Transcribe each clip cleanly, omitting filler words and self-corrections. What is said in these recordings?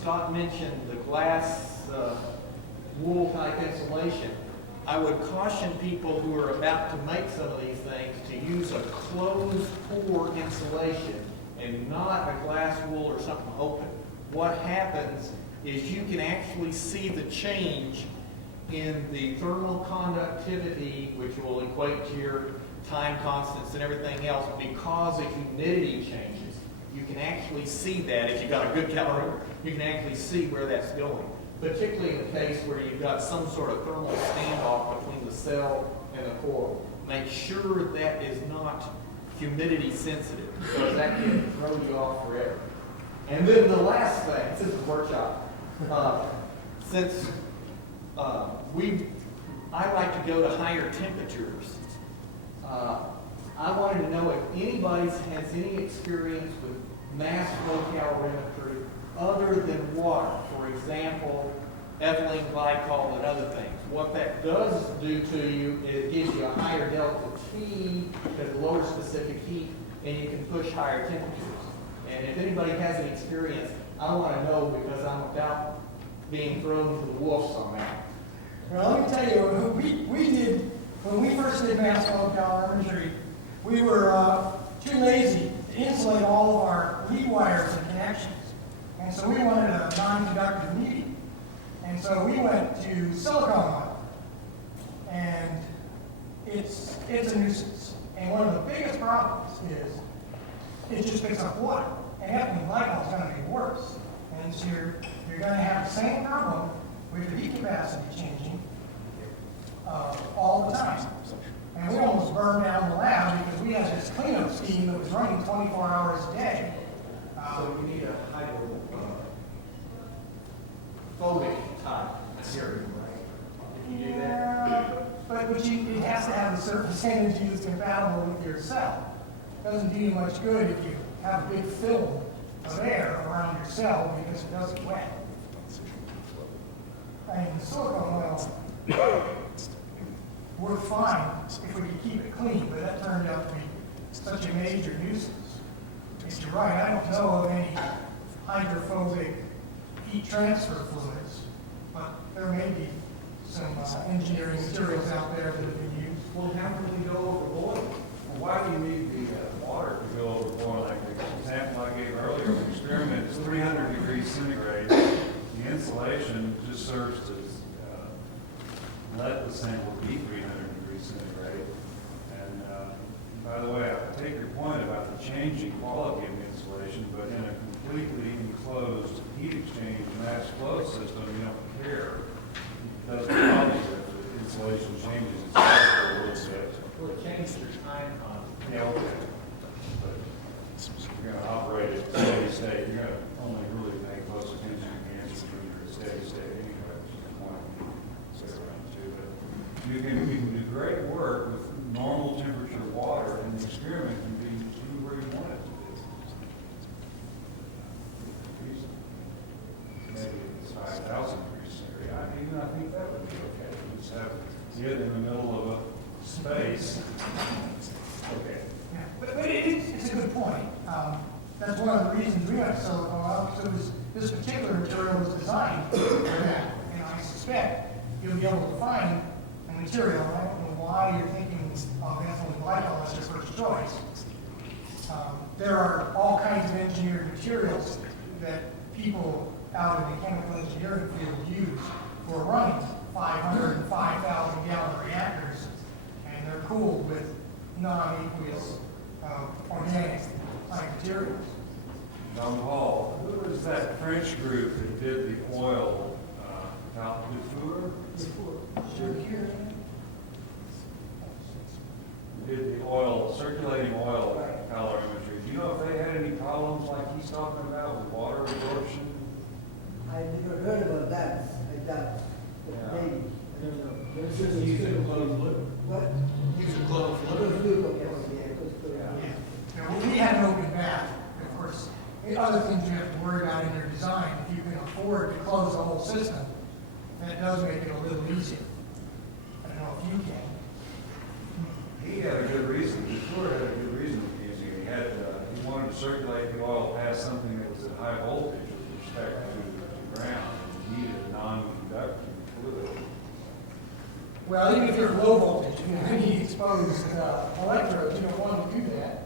Scott mentioned the glass wool type insulation. I would caution people who are about to make some of these things to use a closed pore insulation and not a glass wool or something open. What happens is you can actually see the change in the thermal conductivity, which will equate to your time constants and everything else, because the humidity changes. You can actually see that if you've got a good calorimeter. You can actually see where that's going, particularly in the case where you've got some sort of thermal standoff between the cell and the core. Make sure that is not humidity sensitive, because that can throw you off forever. And then the last thing, this is a workshop. I like to go to higher temperatures. I wanted to know if anybody has any experience with mass flow calorimetry other than water. For example, ethylene glycol and other things. What that does do to you is it gives you a higher delta T because it lowers specific heat, and you can push higher temperatures. And if anybody has any experience, I want to know, because I'm about being thrown to the wolves on that. Well, let me tell you, we did, when we first did mass flow calorimetry, we were too lazy to insulate all of our lead wires and connections. And so we wanted a non-conductive medium. And so we went to silicone oil. And it's a nuisance. And one of the biggest problems is it just picks up water. And ethylene glycol is going to be worse. And so you're going to have the same problem with the heat capacity changing all the time. And we almost burned down the lab because we had this cleanup scheme that was running 24 hours a day. So you need a hydrophobic type material, right? If you do that? But it has to have a surface energy that's compatible with your cell. It doesn't do you much good if you have a big film of air around your cell because it doesn't wet. I mean, the silicone oil worked fine if we could keep it clean, but that turned out to be such a major nuisance. Because you're right, I don't know of any hydrophobic heat transfer fluids, but there may be some engineering materials out there that have been used. Well, how can we go overboard? Well, why do you need the water to go overboard? Like the example I gave earlier, the experiment is 300 degrees centigrade. The insulation just serves to let the sample be 300 degrees centigrade. And by the way, I take your point about the changing quality of the insulation, but in a completely enclosed heat exchange mass flow system, you don't care. It doesn't bother you if the insulation changes its temperature a little bit. Well, it changes your time constant. Yeah, okay. But you're going to operate at steady state. You're going to only really pay close attention to the answer when you're at steady state anyway, which is the point we say around too. But you can do great work with normal temperature water, and the experiment can be where you want it to be. Maybe it's 5,000 degrees centigrade. I think that would be okay. You just have it in the middle of a space. Okay. Yeah, but it's a good point. That's one of the reasons we went to silicone oil, because this particular material was designed for that. And I suspect you'll be able to find a material. I don't know why you're thinking of ethylene glycol as your first choice. There are all kinds of engineered materials that people out in the chemical engineering field use for running 500 and 5,000 gallon reactors, and they're cooled with non-aqueous organic type materials. Down the hall, who was that French group that did the oil, Dufour? Sure. Did the oil, circulating oil calorimetry. Do you know if they had any problems like he's talking about with water absorption? I never heard about that. Like that. Yeah. Maybe. I don't know. Just use a closed loop. What? Use a closed Close loop. loop, okay, yeah, close loop. Yeah. Now, we had an open bath. Of course, the other things you have to worry about in your design, if you can afford to close the whole system, that does make it a little easier. I don't know if you can. He had a good reason. Dufour had a good reason for using it. He wanted to circulate the oil past something that was at high voltage with respect to Well, even if you're low voltage, you know, any exposed electrodes, you don't want to do that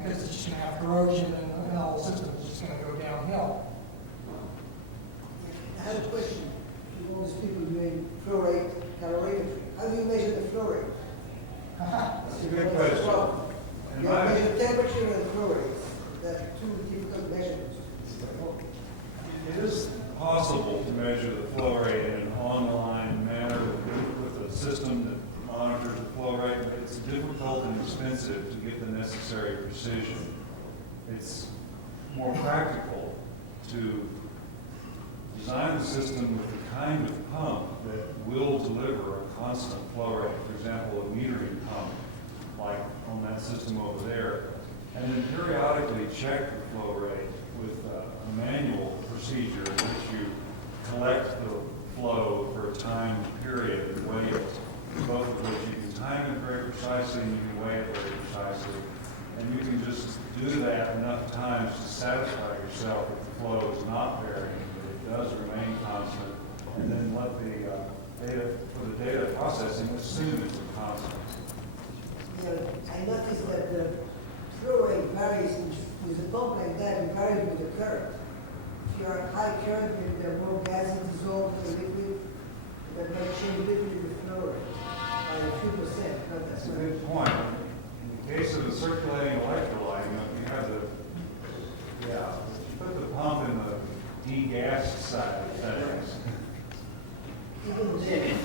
because it's just going to have corrosion and the whole system is just going to go downhill. I have a question to all these people doing flow rate calorimetry. How do you measure the flow rate? That's a good question. And You measure the temperature and the flow rates. That's two difficult measurements. it is possible to measure the flow rate in an online manner with a system that monitors the flow rate, but it's difficult and expensive to get the necessary precision. It's more practical to design the system with the kind of pump that will deliver a constant flow rate. For example, a metering pump, like on that system over there, and then periodically check the flow rate with a manual procedure in which you collect the flow for a time period and weigh it, both of which you can time it very precisely and you can weigh it very precisely. And you can just do that enough times to satisfy yourself that the flow is not varying, that it does remain constant, and then let the data processing assume it's a constant. You know, I noticed that the flow rate varies with a pump like that, it varies with the current. If you are at high current and there are more gases dissolved in the liquid, that might change a little bit the flow rate by a few percent. Not That's that a much. good point. In the case of the circulating electrolyte, you have if you put the pump in the degassed side of settings.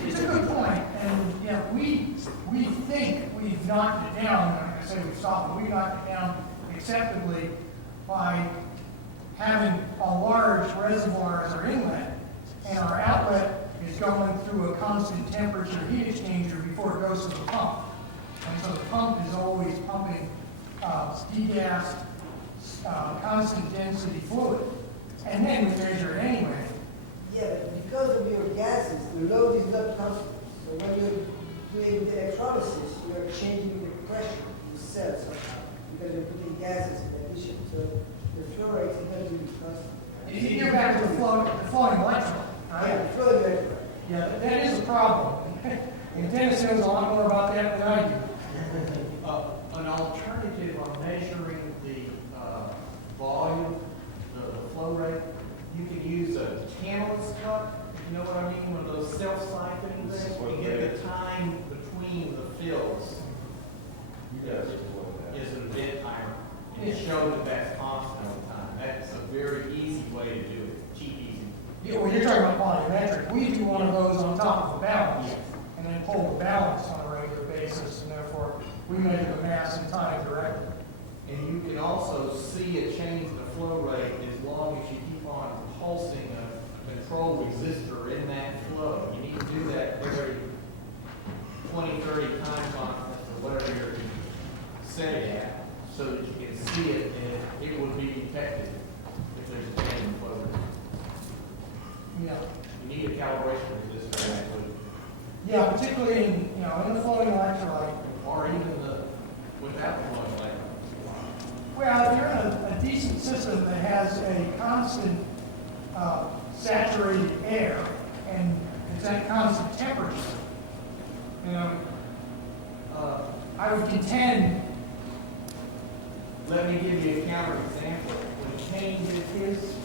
It's a good point, and yeah, we think we've knocked it down. I say we've stopped, but we knocked it down acceptably by having a large reservoir as our inlet, and our outlet is going through a constant temperature heat exchanger before it goes to the pump. And so the pump is always pumping degassed, constant density fluid. And then we measure it anyway. Yeah, but because of your gases, the load is not constant. So when you're doing the electrolysis, you're changing the pressure in the cell somehow, because you're putting gases in addition. So the flow rate is not really constant. You get back to the flowing electron, right? Yeah, the flow electrolyte. Yeah, that is a problem. And Dennis knows a lot more about that than I do. An alternative on measuring the volume, the flow rate, you can use a Tanzella cup, you know what I mean, one of those self-siphoning This is things. what You get the time between the fills. Yes. Is an event timer, and it shows that that's constant all the time. That's a very easy way to do it, cheap, easy. Yeah, well, you're talking about volumetric. We do one of those on top of a balance, Yes. and then pull the balance on a regular basis, and therefore we measure the mass and time directly. And you can also see a change in the flow rate as long as you keep on pulsing a control resistor in that flow. You need to do that every 20, 30 times on or whatever you're set it at, so that you can see it and it will be detected if there's a change in flow rate. Yeah. You need a calibration resistor actually, Yeah, particularly in the flowing electrolyte. or even without the flow rate. Well, if you're in a decent system that has a constant saturated air and it's at constant temperature, I would contend. Let me give you a counter example. When Kane did his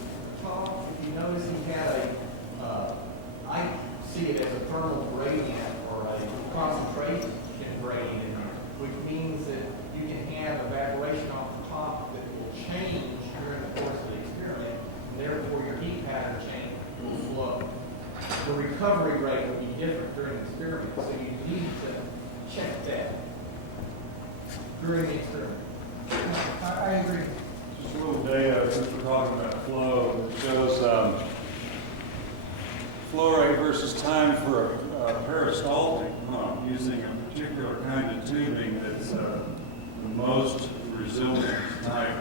talk, if you notice, he had I see it as a thermal gradient or a concentration gradient in there, which means that you can have evaporation off the top that will change during the course of the experiment, and therefore your heat pattern change will flow. The recovery rate will be different during the experiment, so you need to check that during the experiment. I agree. Just a little data, since we're talking about flow, it shows flow rate versus time for a peristaltic pump using a particular kind of tubing that's the most resilient type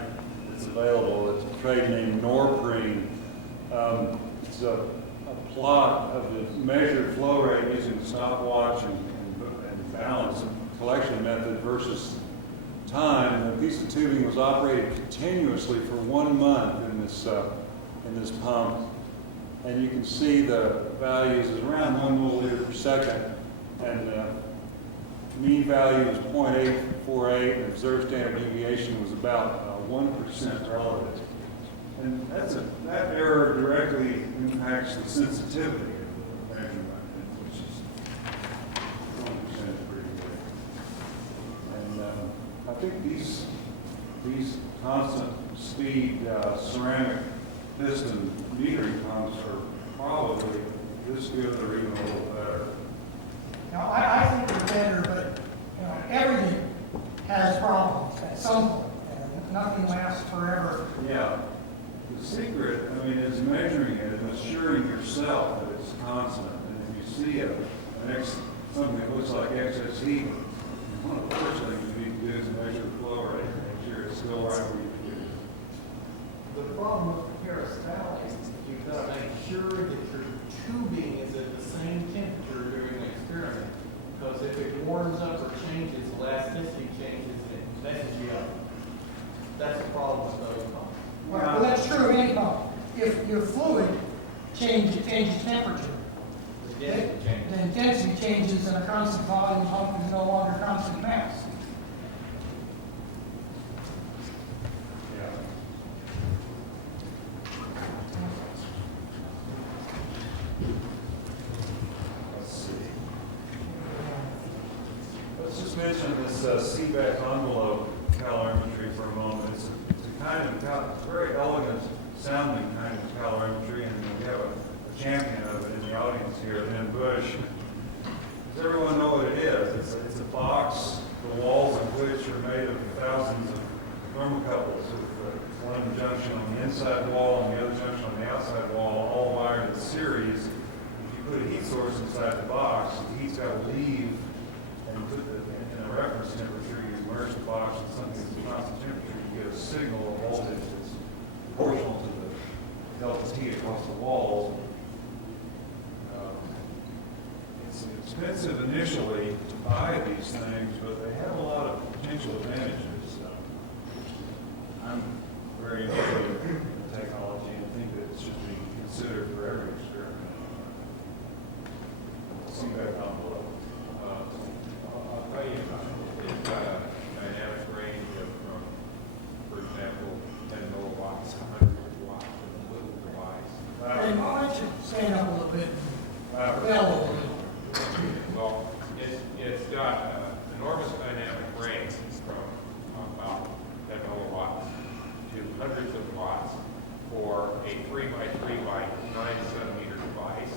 that's available. It's a trade name Norprene. It's a plot of the measured flow rate using the stopwatch and balance and collection method versus time. And a piece of tubing was operated continuously for 1 month in this pump, and you can see the values is around 1 milliliter per second. And mean value was 0.848, and observed standard deviation was about 1% relative. And that error directly impacts the sensitivity of the measurement, which is 20% is pretty good. And I think these constant speed ceramic piston metering pumps are probably this good or even a little better. Now, I think they're better, but, you know, everything has problems at some point. And nothing lasts forever. Yeah. The secret, I mean, is measuring it and assuring yourself that it's constant. And if you see something that looks like excess heat, one of the first things you need to do is measure the flow rate, make sure it's still right where you put it. The problem with peristaltics is you've got to make sure that your tubing is at the same temperature during the experiment. Because if it warms up or changes, elasticity changes, and it messes you up. That's the problem with those pumps. Well, that's true of any pump. If your fluid changes temperature, The density changes. then density changes and a constant volume pump is no longer constant mass. Yeah. Let's see. Let's just mention this CBAC envelope calorimetry for a moment. It's a kind of very elegant sounding kind of calorimetry, and we have a champion of it in the audience here, Ben Bush. Does everyone know what it is? It's a box, the walls of which are made of thousands of thermocouples, with one junction on the inside wall and the other junction on the outside wall, all wired in series. If you put a heat source inside the box, the heat's got to leave, and put in a reference temperature, you immerse the box in something that's constant temperature, you get a signal of voltage that's proportional to the delta T across the walls. It's expensive initially to buy these things, but they have a lot of potential advantages. I'm very interested in the technology and think that it should be considered for every experiment. CBAC envelope. I'll tell you, it's got a dynamic range of, for example, 10 milliwatts, 100 watts, with a little device. And why don't you stand up a little bit and bell a little bit? Well, it's got enormous dynamic range from about 10 milliwatts to hundreds of watts for a 3 by 3 by 9 centimeter device.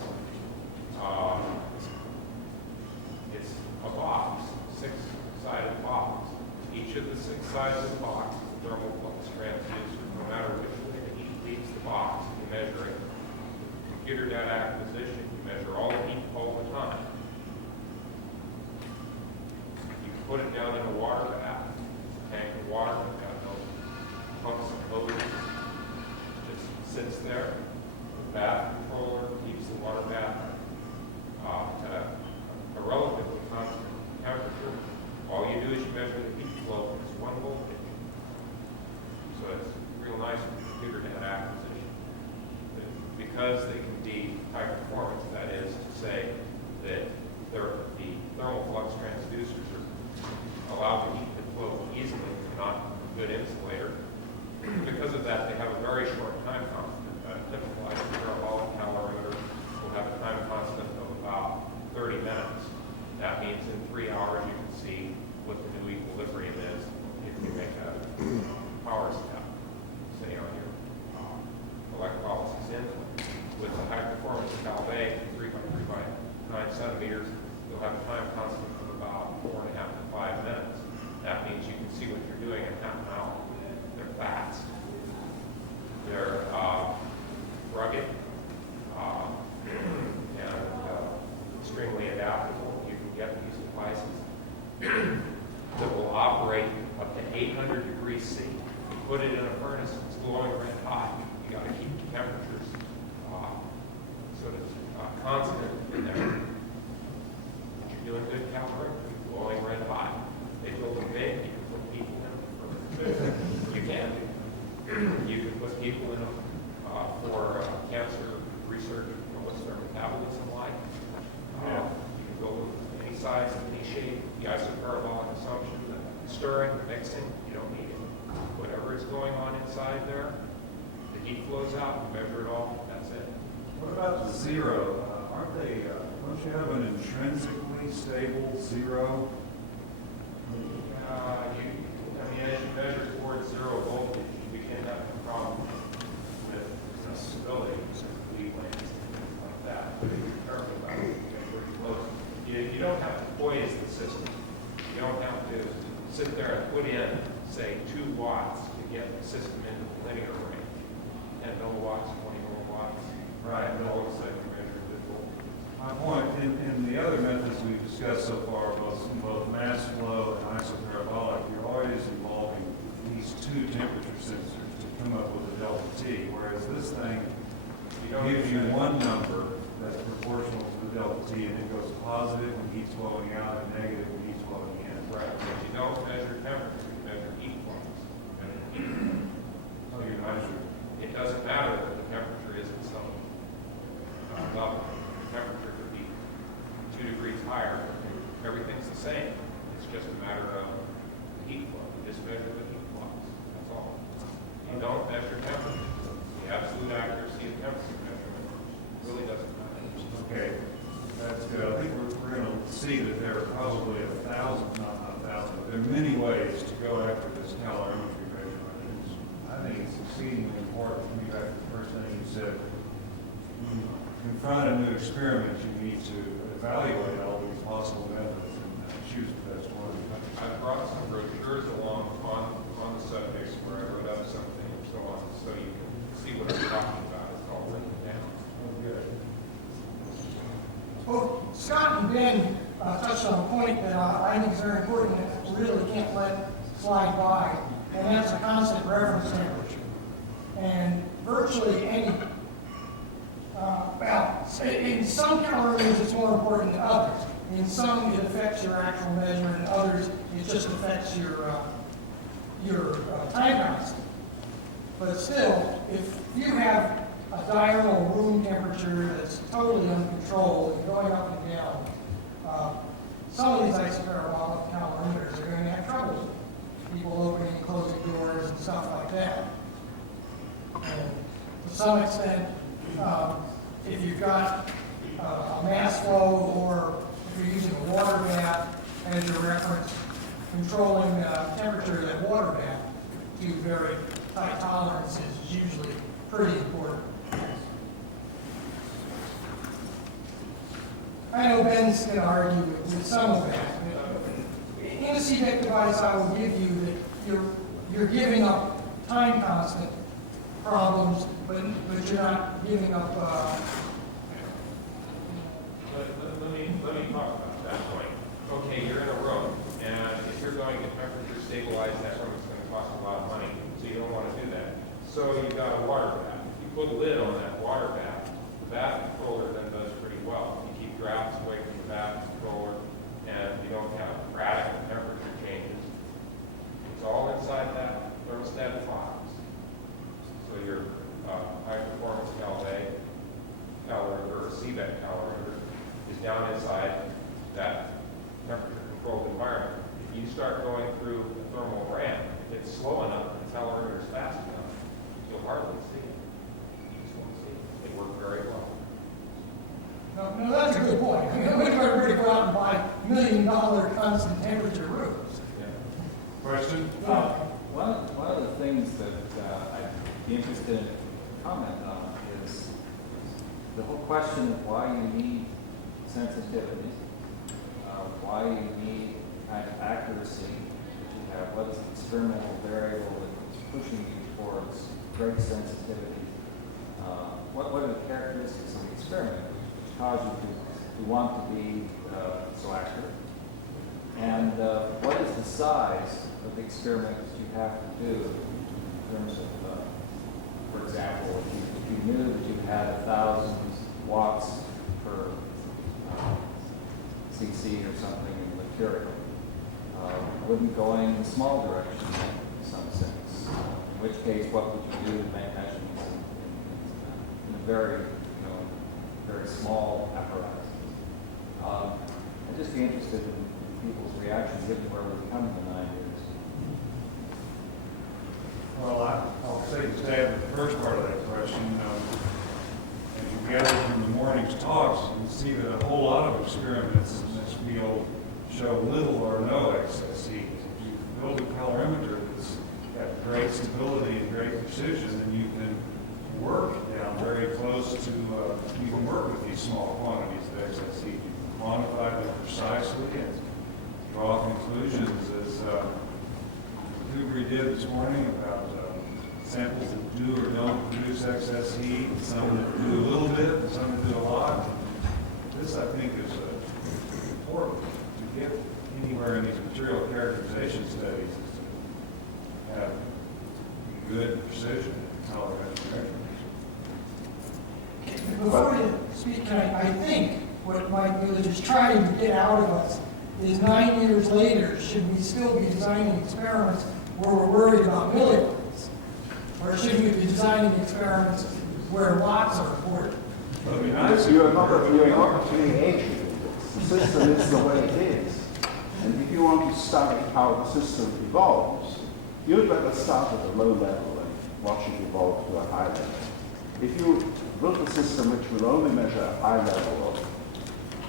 It's a box, 6-sided box. Each of the 6 sides of the box is a thermal flux transducer. No matter which way the heat leaves the box, you measure it. Computer data acquisition, you measure all the heat all the time. You put it down in a water bath, tank of water, got no pumps and hoses, just sits there. The bath controller keeps the water bath at a relatively constant temperature. All you do is you measure the heat flow, it's 1 voltage. So it's real nice for computer data acquisition. Because they can be high performance, that is to say that the thermal flux transducers are allowed to heat the flow easily, not a good insulator. Because of that, they have a very short time constant. Typical parabolic calorimeter will have a time constant of about 30 minutes. That means in 3 hours you can see what the new equilibrium is if you make a power step, say on your electrolysis input. With the high performance Calvé 3 by 3 by 9 centimeters, you'll have a time constant of about 4.5 to 5 minutes. That means you can see what you're doing in half an hour. They're fast. They're rugged and extremely adaptable. You can get these devices that will operate up to 800 degrees C. You put it in a furnace, it's glowing red hot. You got to keep the temperatures sort of constant in there. You're doing good calorimetry, glowing red hot. They build them big, you can put people in them. You can. You can put people in them for cancer research, what's their metabolism like. You can build them with any it, you don't need it. Whatever is going on inside there, the heat flows out, you measure it all, that's it. What about the zero? Aren't they, don't you have an intrinsically stable zero? As you measure towards zero voltage, we can have a problem with stability, lead lanes, things like that. But if you're careful about it, you get pretty close. You don't have to poise the system. You don't have to sit there and put in, say, 2 watts to get the system into the linear range. 10 milliwatts, 20 milliwatts. Right. All of a sudden you measure good voltage. My point, in the other methods we've discussed so far, both mass flow and isoparabolic, you're always involving these 2 temperature sensors to come up with a delta T, whereas this thing gives you one number that's proportional to the delta T, and it goes positive when heat's flowing out and negative when heat's flowing in. Right. But you don't measure temperature, you measure heat flows. So you measure. It doesn't matter that the temperature isn't some level. The temperature could be 2 degrees higher. Everything's the same. It's just a matter of the heat flow. You just measure the heat flows. That's all. You don't measure temperature. The absolute accuracy of temperature measurement really doesn't matter. Okay, that's good. I think we're going to see that there are probably 1,000, not 1,000, but there are many ways to go after this calorimetry measurement. I think it's exceedingly important. To me, back to the first thing you said, when you confront a new experiment, you need to evaluate all these possible methods and choose the best one. I brought some brochures along on the subjects where I wrote up something and so on, so you can see what I'm talking about. It's all written down. Oh, good. Well, Scott and Ben touched on a point that I think is very important and really can't let slide by, and that's a constant reference temperature. And virtually any, in some calorimeters it's more important than others. In some it affects your actual measurement, and others it just affects your time constant. But still, if you have a diurnal room temperature that's totally uncontrolled and going up and down, some of these isoparabolic calorimeters are going to have trouble with it. People opening and closing doors and stuff like that. And to some extent, if you've got a mass flow or if you're using a water bath as your reference, controlling the temperature of that water bath to very high tolerances is usually pretty important. I know Ben's going to argue with some of that. But in a CVEC device, I will give you that you're giving up time constant problems, but you're not giving up. Let me talk about that point. Okay, you're in a room, and if you're going to temperature stabilize that room, it's going to cost a lot of money, so you don't want to do that. So you've got a water bath. If you put a lid on that water bath, the bath controller then does pretty well. You keep drafts away from the bath controller, and you don't have radical temperature changes. It's all inside that thermostat box. So your high-performance calorimeter or CVEC calorimeter is down inside that temperature-controlled environment. If you start going through a thermal ramp, it's slow enough and the calorimeter is fast enough, you'll hardly see it. You just won't see it. They work very well. No, that's a good point. I mean, everybody go out and buy $1 million constant temperature rooms. Yeah. Question? One of the things that I'd be interested in comment on is the whole question of why you need sensitivity, why you need kind of accuracy that you have, what is the experimental variable that's pushing you towards great sensitivity, what are the characteristics of the experiment which cause you to want to be so accurate, and what is the size of the experiment that you have to do in terms of, for example, if you knew that you had 1,000 watts per cc or something in the material, wouldn't go in the small direction in some sense. In which case, what would you do to make measurements in a very, very small apparatus? I'd just be interested in people's reaction given where we've come in the 9 years. you can work with these small quantities of excess heat. You can quantify them precisely and draw conclusions as Kubri did this morning about samples that do or don't produce excess heat, some that do a little bit, and some that do a lot. This, I think, is important to get anywhere in these material characterization studies is to have good precision in calorimetric measurements. Before you speak, I think what Mike Village is trying to get out of us is 9 years later, should we still be designing experiments where we're worried about millivolts? Or should we be designing experiments where watts are important? You are not creating the system is the way it is. And if you want to study how the system evolves, you'd better start at a low level and watch it evolve to a high level. If you build a system which will only measure a high level of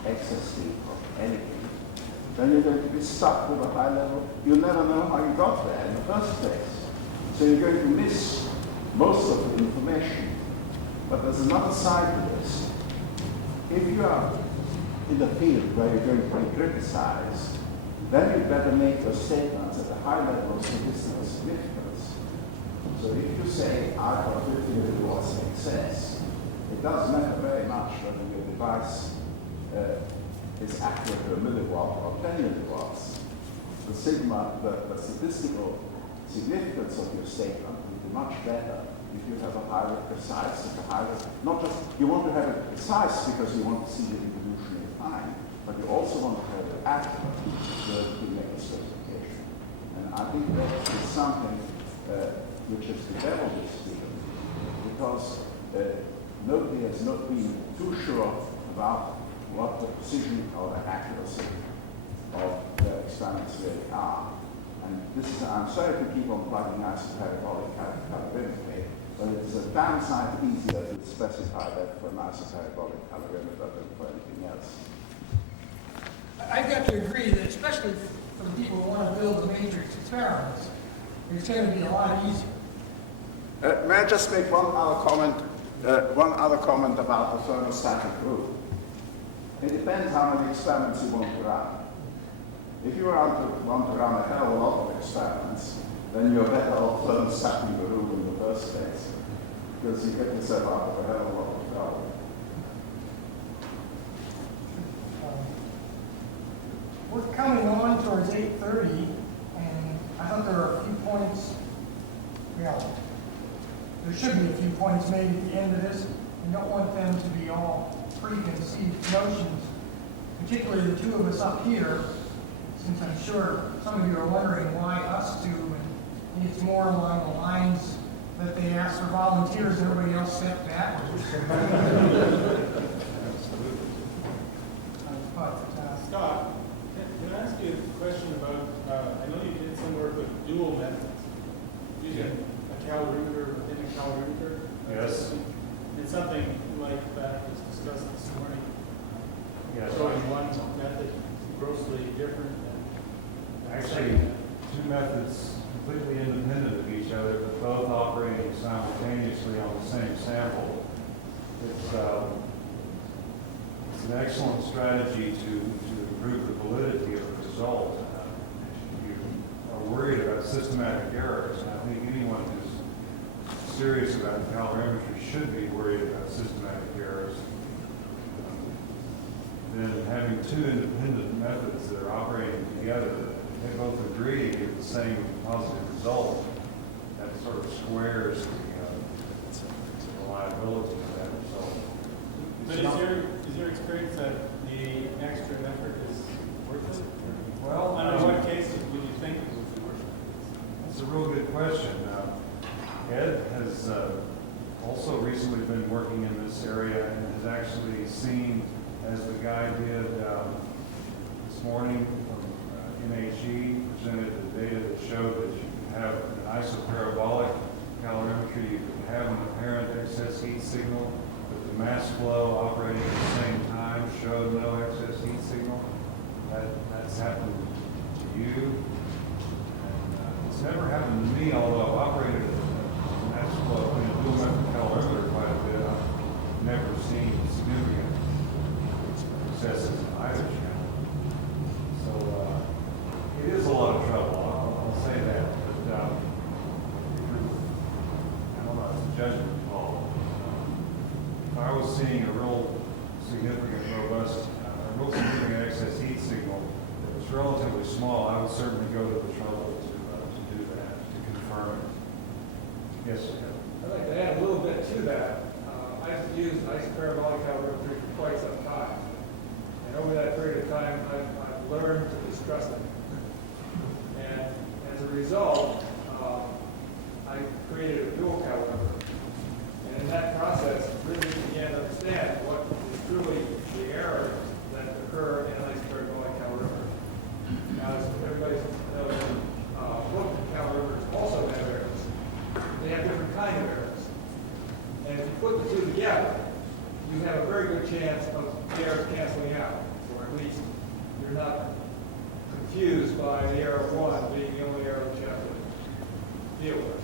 excess heat or anything, then you're going to be stuck with a high level. You'll never know how you got there in the first place. So you're going to miss most of the information. But there's another side to this. If you are in the field where you're going to be criticized, then you better make your statements at a high level of statistical significance. So if you say, I've got 50 milliwatts in excess, it doesn't matter very much whether your device is accurate to a milliwatt or 10 milliwatts. The statistical significance of your statement will be much better if you have a highly precise and a highly, not just, you want to have it precise because you want to see the evolutionary time, but you also want to have it accurate so that you make a specification. And I think that is something which has developed this field because nobody has not been too sure about what the precision or the accuracy of the experiments really are. And this is, I'm sorry to keep on plugging isoparabolic calorimetry, but it's a damn sight easier to specify that for an isoparabolic calorimeter than for anything else. I've got to agree that especially for the people who want to build the matrix experiments, it's going to be a lot easier. May I just make one other comment about the thermostatic rule? It depends how many experiments you want to run. If you want to run a hell of a lot of experiments, then you're better off thermostating the rule in the first place, because you get yourself out of a hell of a lot of trouble. We're coming on towards 8:30, and I thought there were a few points, well, there should be a few points made at the end of this. We don't want them to be all preconceived notions, particularly the two of us up here, since I'm sure some of you are wondering why us two, and it's more along the lines that they asked for volunteers, everybody else stepped backwards. Scott, can I ask you a question about, I know you did some work with dual methods, using a calorimeter within a calorimeter. Yes. And something like that was discussed this morning. Yes. Showing one method grossly different than Actually, two methods completely independent of each other, but both operating simultaneously on the same sample. It's an excellent strategy to improve the validity of the result. You are worried about systematic errors, and I think anyone who's serious about calorimetry should be worried about systematic errors. Then having two independent methods that are operating together, they both agree to get the same positive result, that sort of squares the reliability of that result. But is your experience that the extra effort is worth it? Well, In what cases would you think it would be worth it? that's a real good question. Ed has also recently been working in this area and has actually seen, as the guy did this morning from NHE, presented the data that showed that you can have an isoparabolic calorimetry, you can have an apparent excess heat signal, but the mass flow operating at the same time showed no excess heat signal. That's happened to you. And it's never happened to me, although I've operated a mass flow in a dual method calorimeter quite a bit. I've never seen Yes, sir. I'd like to add a little bit to that. I've used isoparabolic calorimetry for quite some time. And over that period of time, I've learned to distrust it. And as a result, I created a dual calorimeter. And in that process, really began to understand what is truly the errors that occur in an isoparabolic calorimeter. Now, as everybody knows, both calorimeters also have errors. They have different kind of errors. And if you put the two together, you have a very good chance of the errors canceling out, or at least you're not confused by the error of one being the only error that you have to deal with.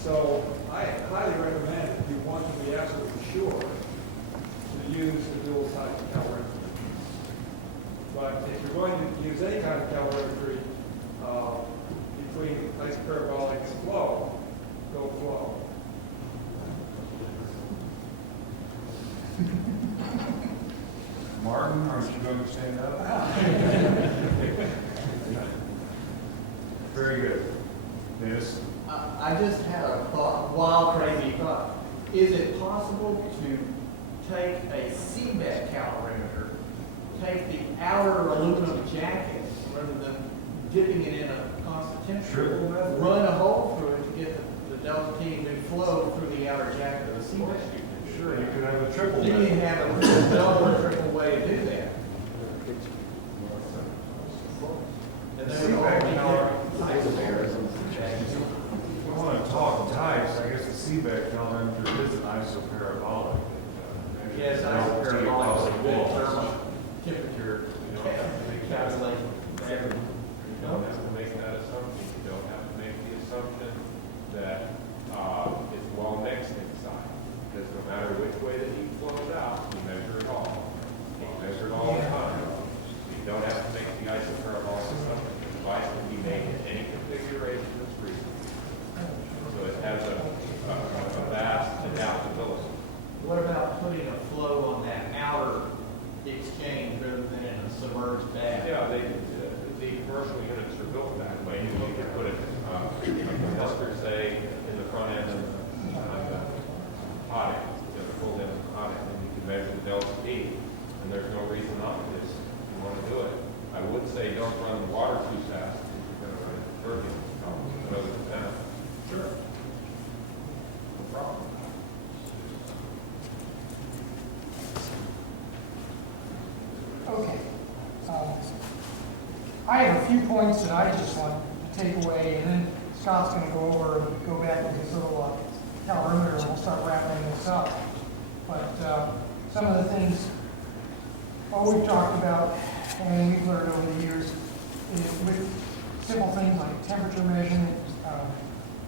So I highly recommend, if you want to be absolutely sure, to use the dual type of calorimetry. But if you're going to use any kind of calorimetry between isoparabolic and flow, go flow. Martin, aren't you going to stand up? Very good. Dennis? I just had a thought, wild, crazy thought. Is it possible to take a seabed calorimeter, take the outer aluminum jacket, rather than dipping it in a constant temperature, run a hole through it to get the delta T new flow through the outer jacket of the seabed? Sure, you could have a triple. You can have a double or triple way to do that. And then Seabed we We want to talk types. I guess the seabed calorimeter is an isoparabolic. Yes, isoparabolic, good thermal temperature calculation. You don't have to make that assumption. You don't have to make the assumption that it's well mixed inside. Because no matter which way the heat flows out, you measure it all. You measure it all the time. You don't have to make the isoparabolic assumption. The device can be made in any configuration that's reasonable. So it has a vast adaptability. What about putting a flow on that outer exchange rather than in a submerged bag? Yeah, the commercial units are built that way. You can put it, like the tester, say, in the front end of the hot end, the full end of the hot end, and you can measure the delta T, and there's no reason not to if you want to do it. I would say don't run the water too fast if you're going to run it turbulent. But other than that, Sure. no problem. Okay. I have a few points that I just want to take away, and then Scott's going to go back with his little calorimeter, and we'll start wrapping this up. But some of the things, what we've talked about, and we've learned over the years, is with simple things like temperature measurement,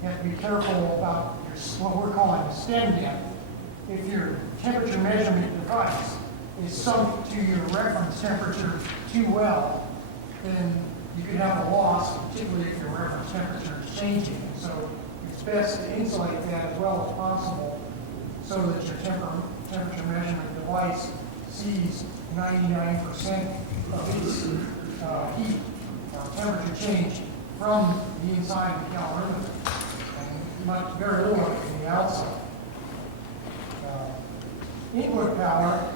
you have to be careful about what we're calling the stem depth. If your temperature measurement device is sunk to your reference temperature too well, then you could have a loss, particularly if your reference temperature is changing. So it's best to insulate that as well as possible so that your temperature measurement device sees 99% of its heat or temperature change from the inside of the calorimeter, and very little from the outside. Input power,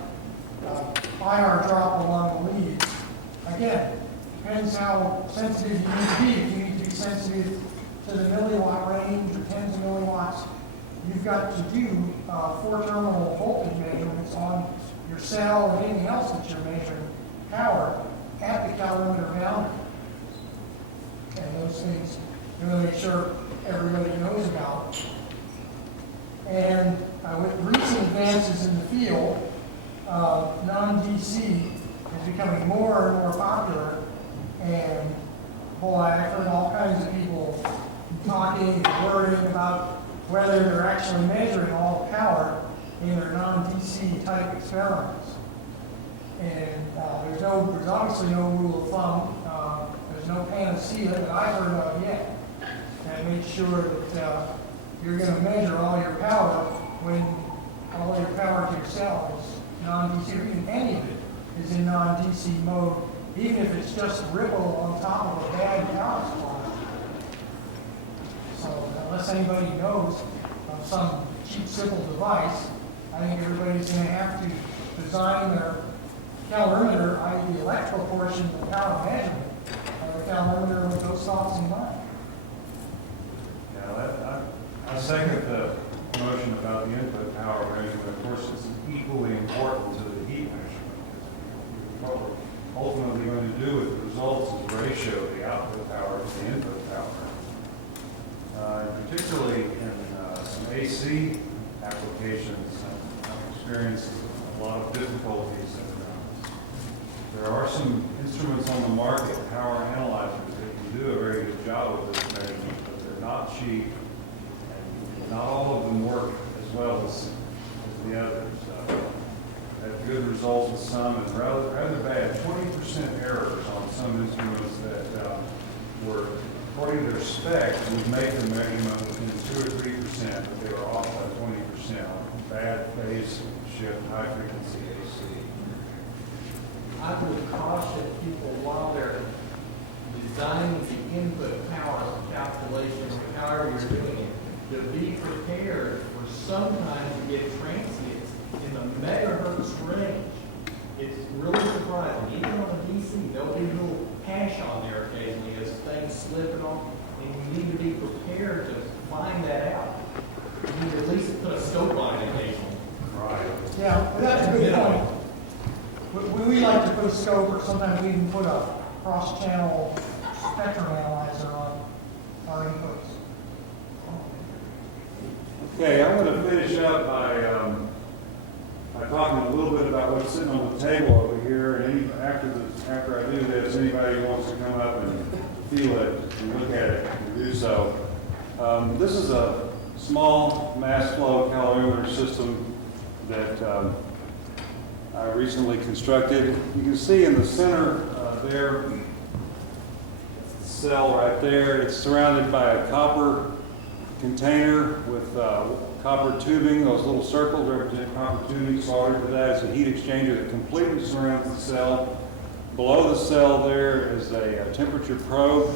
IR drop along the leads. Again, depends how sensitive you need to be. If you need to be sensitive to the milliwatt range or tens of milliwatts, you've got to do 4-terminal voltage measurements on your cell or anything else that you're measuring power at the calorimeter boundary. And those things you want to make sure everybody knows about. And with recent advances in the field, non-DC is becoming more and more popular. And boy, I've heard all kinds of people talking and worrying about whether they're actually measuring all the power in their non-DC type experiments. And there's obviously no rule of thumb. There's no panacea that I've heard of yet that makes sure that you're going to measure all your power when all your power to your cell is non-DC, or even any of it is in non-DC mode, even if it's just ripple on top of a bad power supply. So unless anybody knows of some cheap, simple device, I think everybody's going to have to design their calorimeter, i.e. the electrical portion of the power measurement, of the calorimeter with those thoughts in mind. Yeah, I second the motion about the input power measurement. Of course, it's equally important to the heat measurement. What we're ultimately going to do with the results is ratio the output power to the input power. Particularly in some AC applications, I've experienced a lot of difficulties. There are some instruments on the market, power analyzers, that can do a very good job with this measurement, but they're not cheap, and not all of them work as well as the others. Had good results with some, and rather bad 20% errors on some instruments that were, according to their spec, would make the measurement within 2 or 3%, but they were off by 20% on bad phase shift, high frequency AC. I would caution people while they're designing the input power calculation, or however you're doing it, to be prepared for sometimes you get transients in the megahertz range. It's really surprising. Even on a DC, there'll be a little hash on there occasionally as things slipping off, and you need to be prepared to find that out. You need to at least put a scope on it occasionally. Right. Yeah, but that's a good point. We like to put a scope, or sometimes we even put a cross-channel spectrum analyzer on our inputs. Okay, I'm going to finish up by talking a little bit about what's sitting on the table over here. And after I do this, anybody who wants to come up and feel it and look at it can do so. This is a small mass flow calorimeter system that I recently constructed. You can see in the center there, the cell right there. It's surrounded by a copper container with copper tubing. Those little circles represent copper tubing. Soldered to that is a heat exchanger that completely surrounds the cell. Below the cell there is a temperature probe.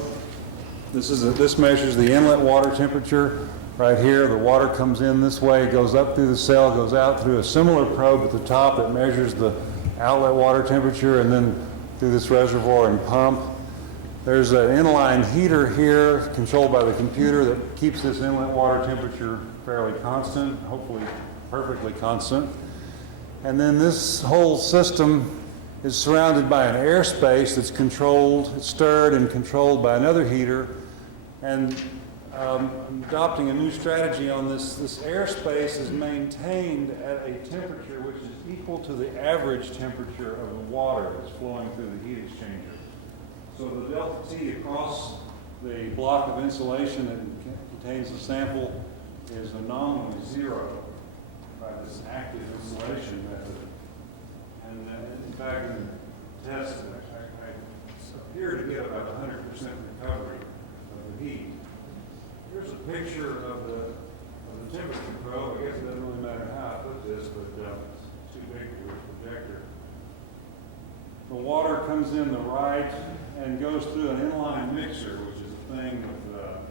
This measures the inlet water temperature. Right here, the water comes in this way, goes up through the cell, goes out through a similar probe at the top that measures the outlet water temperature, and then through this reservoir and pump. There's an inline heater here controlled by the computer that keeps this inlet water temperature fairly constant, hopefully perfectly constant. And then this whole system is surrounded by an airspace that's controlled, stirred and controlled by another heater. And I'm adopting a new strategy on this. This airspace is maintained at a temperature which is equal to the average temperature of the water that's flowing through the heat exchanger. So the delta T across the block of insulation that contains the sample is nominally 0 by this active insulation method. And in fact, in the test, I appear to get about 100% recovery of the heat. Here's a picture of the temperature probe. I guess it doesn't really matter how I put this, but it's too big for a projector. The water comes in the right and goes through an inline mixer, which is a thing with,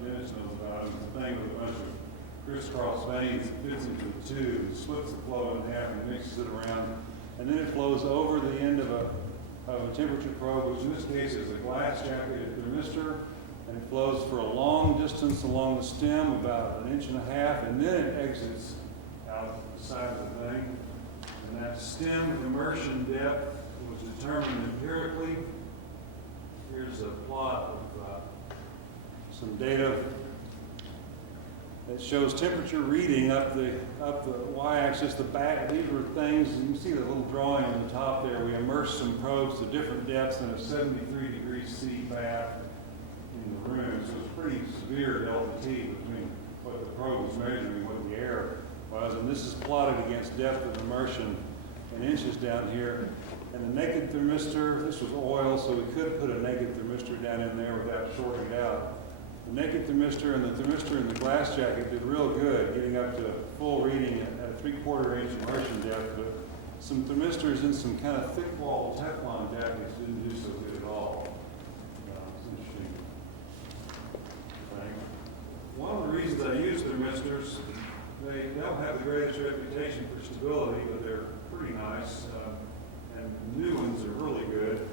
Dennis knows about it, it's a thing with a bunch of crisscross veins that fits into the tube, it splits the flow in half and mixes it around, and then it flows over the end of a temperature probe, which in this case is a glass jacketed thermistor, and it flows for a long distance along the stem, about 1.5 inches, and then it exits out the side of the thing. And that stem immersion depth was determined empirically. Here's a plot of some data that shows temperature reading up the y-axis, the back. These were things, you can see the little drawing on the top there. We immersed some probes to different depths in a 73°C bath in the room. So it's pretty severe delta T between what the probe was measuring and what the error was. And this is plotted against depth of immersion in inches down here. And the naked thermistor, this was oil, so we could put a naked thermistor down in there without shorting it out. The naked thermistor and the thermistor in the glass jacket did real good, getting up to full reading at a 3/4 inch immersion depth, but some thermistors in some kind of thick wall Teflon jackets didn't do so good at all. It's interesting thing. One of the reasons I use thermistors, they don't have the greatest reputation for stability, but they're pretty nice, and new ones are really good.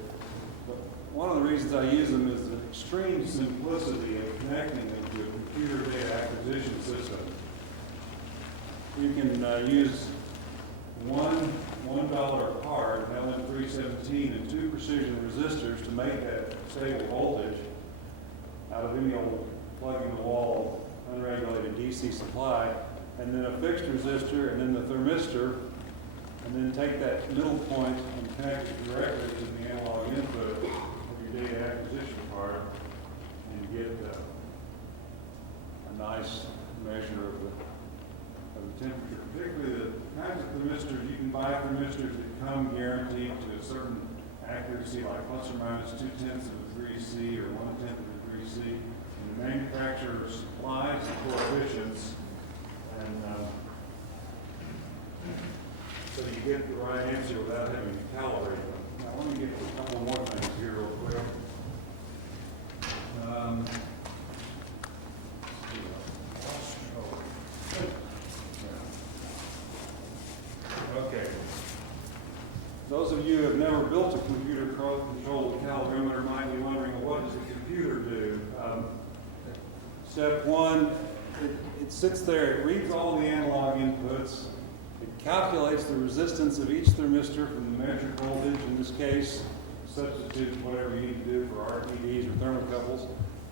But one of the reasons I use them is the extreme simplicity of connecting them to a computer data acquisition system. You can use one $1 card, LM317, and 2 precision resistors to make that stable voltage out of any old plug-in-the-wall unregulated DC supply, and then a fixed resistor, and then the thermistor, and then take that middle point and connect it directly to the analog input of your data acquisition card, and get a nice measure of the temperature. Particularly the kinds of thermistors, you can buy thermistors that come guaranteed to a certain accuracy, like plus or minus 0.2 degrees C or 0.1 degree C. And the manufacturer supplies the coefficients, and so you get the right answer without having to calibrate them. Now let me get to a couple more things here real quick. Okay. Those of you who have never built a computer-controlled calorimeter might be wondering, well, what does a computer do? Step one, it sits there, it reads all the analog inputs, it calculates the resistance of each thermistor from the measured voltage. In this case, substitute whatever you need to do for RTDs or thermocouples.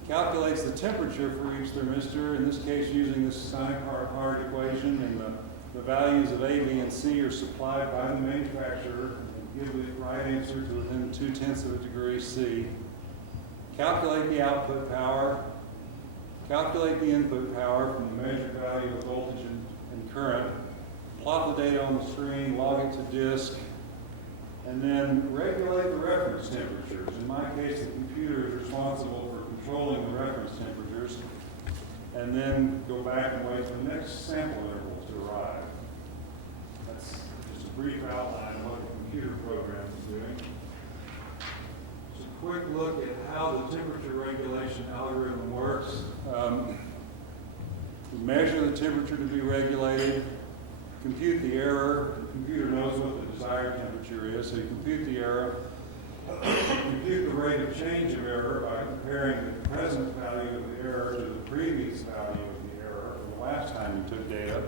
Calculates the temperature for each thermistor, in this case using this sine-part equation, and the values of A, B, and C are supplied by the manufacturer and give the right answer to within 0.2 degrees C. Calculate the output power. Calculate the input power from the measured value of voltage and current. Plot the data on the screen, log it to disk, and then regulate the reference temperatures. In my case, the computer is responsible for controlling the reference temperatures, and then go back and wait for the next sample interval to arrive. That's just a brief outline of what the computer program is doing. Just a quick look at how the temperature regulation algorithm works. You measure the temperature to be regulated, compute the error. The computer knows what the desired temperature is, so you compute the error. Compute the rate of change of error by comparing the present value of the error to the previous value of the error from the last time you took data.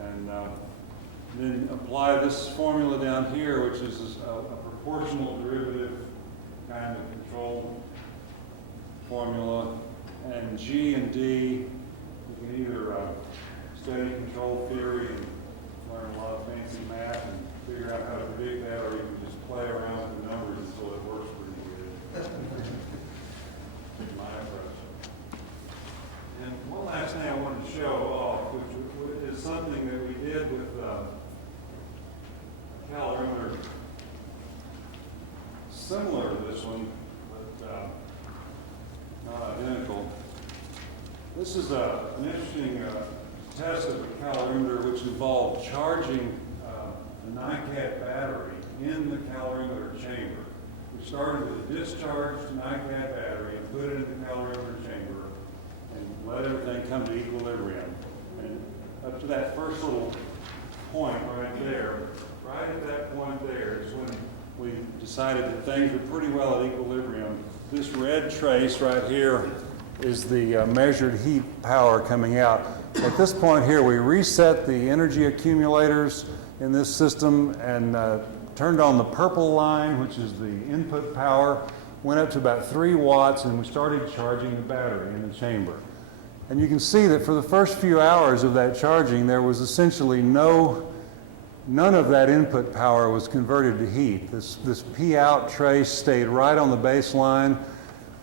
And then apply this formula down here, which is a proportional derivative kind of control formula. And G and D, you can either study control theory and learn a lot of fancy math and figure out how to predict that, or you can just play around with the numbers until it works pretty good. My approach. And one last thing I wanted to show off, which is something that we did with calorimeter similar to this one, but not identical. This is an interesting test of a calorimeter which involved charging a NiCad battery in the calorimeter chamber. We started with a discharged NiCad battery and put it in the calorimeter chamber and let everything come to equilibrium. And up to that first little point right there, right at that point there is when we decided that things were pretty well at equilibrium. This red trace right here is the measured heat power coming out. At this point here, we reset the energy accumulators in this system and turned on the purple line, which is the input power, went up to about 3 watts, and we started charging the battery in the chamber. And you can see that for the first few hours of that charging, there was essentially none of that input power was converted to heat. This P out trace stayed right on the baseline.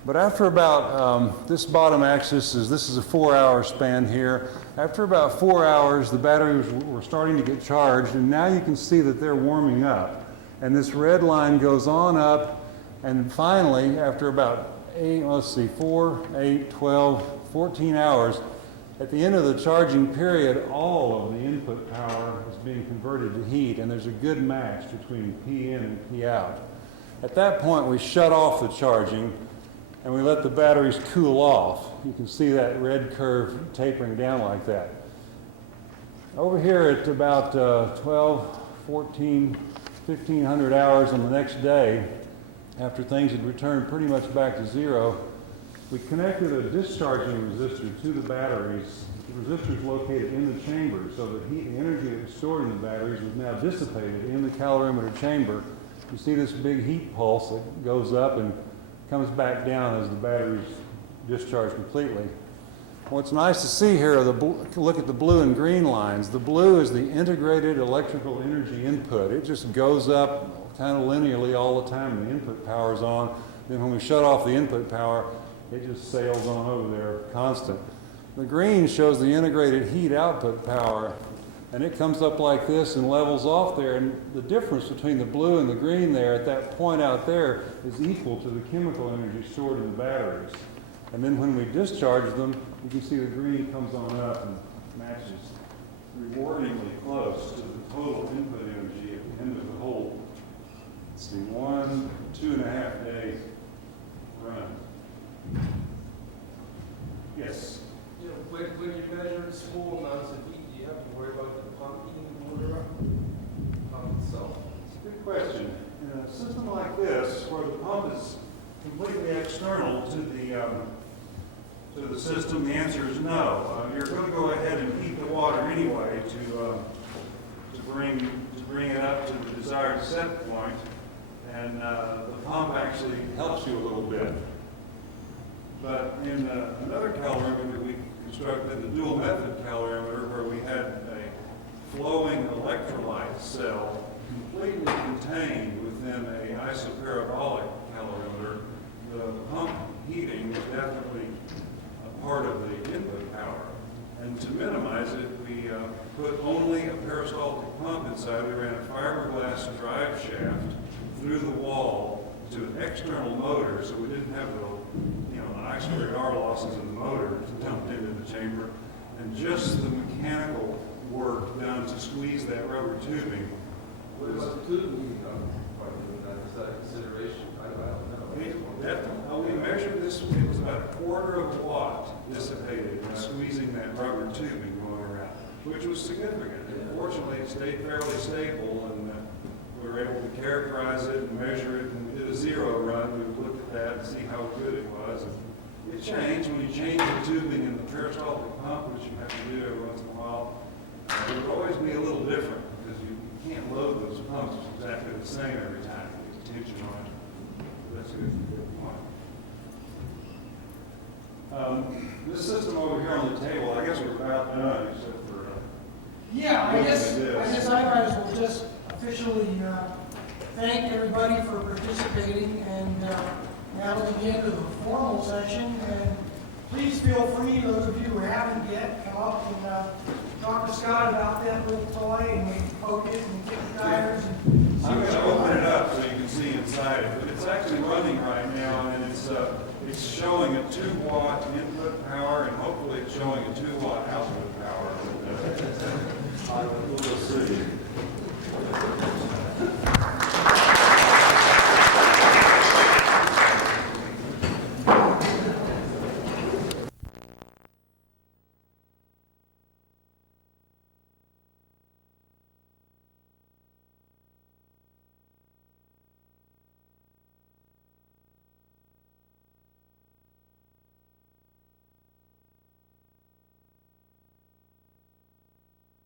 But after about, this bottom axis this is a 4-hour span here. After about 4 hours, the batteries were starting to get charged, and now you can see that they're warming up. And this red line goes on up, and finally, after about 4, 8, 12, 14 hours, at the end of the charging period, all of the input power is being converted to heat, and there's a good match between P in and P out. At that point, we shut off the charging, and we let the batteries cool off. You can see that red curve tapering down like that. Over here at about 12, 14, 1,500 hours on the next day, after things had returned pretty much back to zero, we connected a discharging resistor to the batteries. The resistor is located in the chamber, so the heat, the energy that was stored in the batteries was now dissipated in the calorimeter chamber. You see this big heat pulse that goes up and comes back down as the batteries discharge completely. What's nice to see here are look at the blue and green lines. The blue is the integrated electrical energy input. It just goes up kind of linearly all the time. The input power is on. Then when we shut off the input power, it just sails on over there constant. The green shows the integrated heat output power, and it comes up like this and levels off there. And the difference between the blue and the green there at that point out there is equal to the chemical energy stored in the batteries. And then when we discharge them, you can see the green comes on up and matches rewardingly close to the total input energy at the end of the whole, let's see, 2.5 day run. Yes? You know, when you measure small amounts of heat, do you have to worry about the pump heating the water up? Pump itself? It's a good question. In a system like this, where the pump is completely external to the system, the answer is no. You're going to go ahead and heat the water anyway to bring it up to the desired set point, and the pump actually helps you a little bit. But in another calorimeter we constructed, the dual method calorimeter, where we had a flowing electrolyte cell completely contained within an isoparabolic calorimeter, the pump heating was definitely a part of the input power. And to minimize it, we put only a peristaltic pump inside. We ran a fiberglass drive shaft through the wall to an external motor, so we didn't have the I-squared-R losses in the motor dumped into the chamber, and just the mechanical work done to squeeze that rubber tubing. What about the tubing part of that? Is that a consideration? I don't know. We measured this, it was about 1/4 of a watt dissipated in squeezing that rubber tubing going around, which was significant. Fortunately, it stayed fairly stable, and we were able to characterize it and measure it, and we did a zero run. We looked at that and see how good it was. And it changed when you change the tubing in the peristaltic pump, which you have to do every once in a while. It would always be a little different because you can't load those pumps exactly the same every time. There's tension on it. That's a good point. This system over here on the table, I guess we're about done, except for Yeah, I guess I might as well just officially thank everybody for participating, and now to the end of the formal session. And please feel free, those of you who haven't yet, come up and talk to Scott about that little toy, and we can poke it and kick the tires. And I'm going to open it up so you can see inside it, but it's actually running right now, and it's showing a 2-watt input power, and hopefully it's showing a 2-watt output power. We'll see.